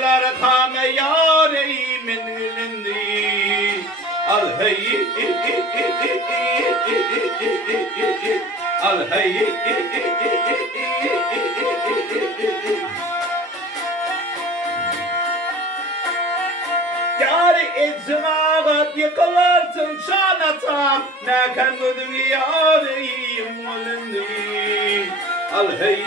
geler kame yaremin gülündü. Al hey al hey yar etsin ağıt yıkılırsın şanatam ne kan gudun yareyim gülündü. Al hey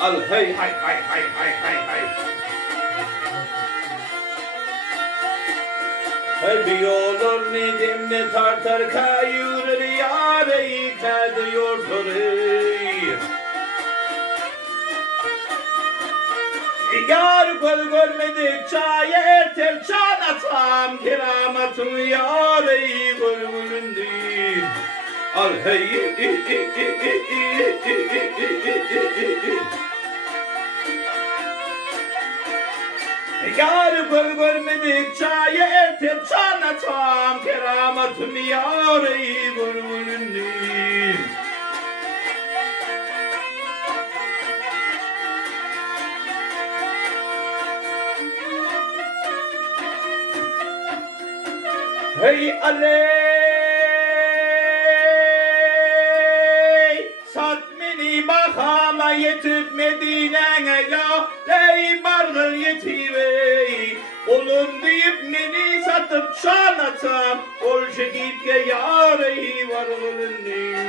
al hey hay hay hay hay hay hay. Bir olur nedim ne tartar kayırır yareyi kediyordur. Yar göl görmedik çay ertel çanatam keramatın yareyi görgülündü. Al hey yar göl görmedik çay ertel çanatam keramatın yareyi görgülündü. Hey aley satmini makama yetip Medine'ne ya ley bargıl yetivey olun deyip meni satıp şanatam ol şehitge yareyi vargılını.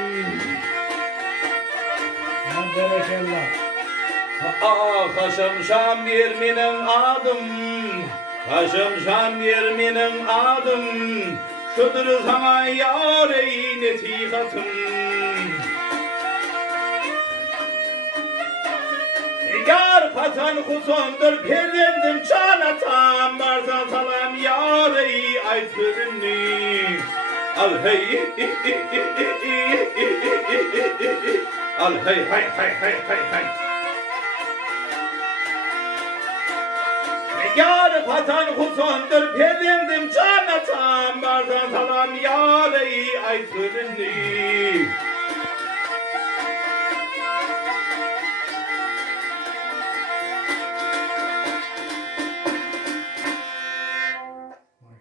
Berekallah. Haşam şam bir minin adım. Haşam şam bir minin adım. Şudur sana yareyi netihatım. Yar patan husondur perdendim çanatam. Varsa salam yareyi aytırını. Al hey al hey hay hay hay hay hay. Yar patan husondur perdendim çanatam. Varsa salam yareyi aytırını.